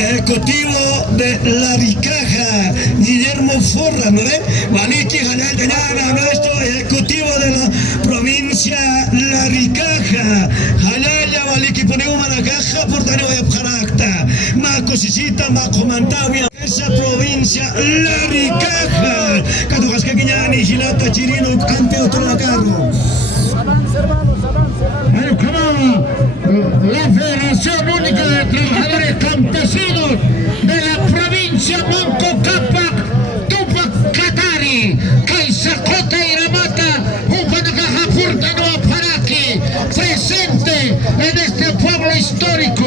ejecutivo de La Ricaja, Guillermo Forra, ¿no ve? Valiki Jalal nuestro ejecutivo de la provincia La Ricaja. Jalaya Valiki ponemos una caja por tanto voy a Jaracta. Maco Sisita, Maco Mantavia, esa provincia La Ricaja. Catujas que Guiñani, Gilata, Chirino, ante otro la carro. La Federación Única de Trabajadores Campesinos de la provincia Manco Cápac, Tupac Katari, Caizacota y Ramata, Upanacaja Furtano Aparaqui, presente en este pueblo histórico.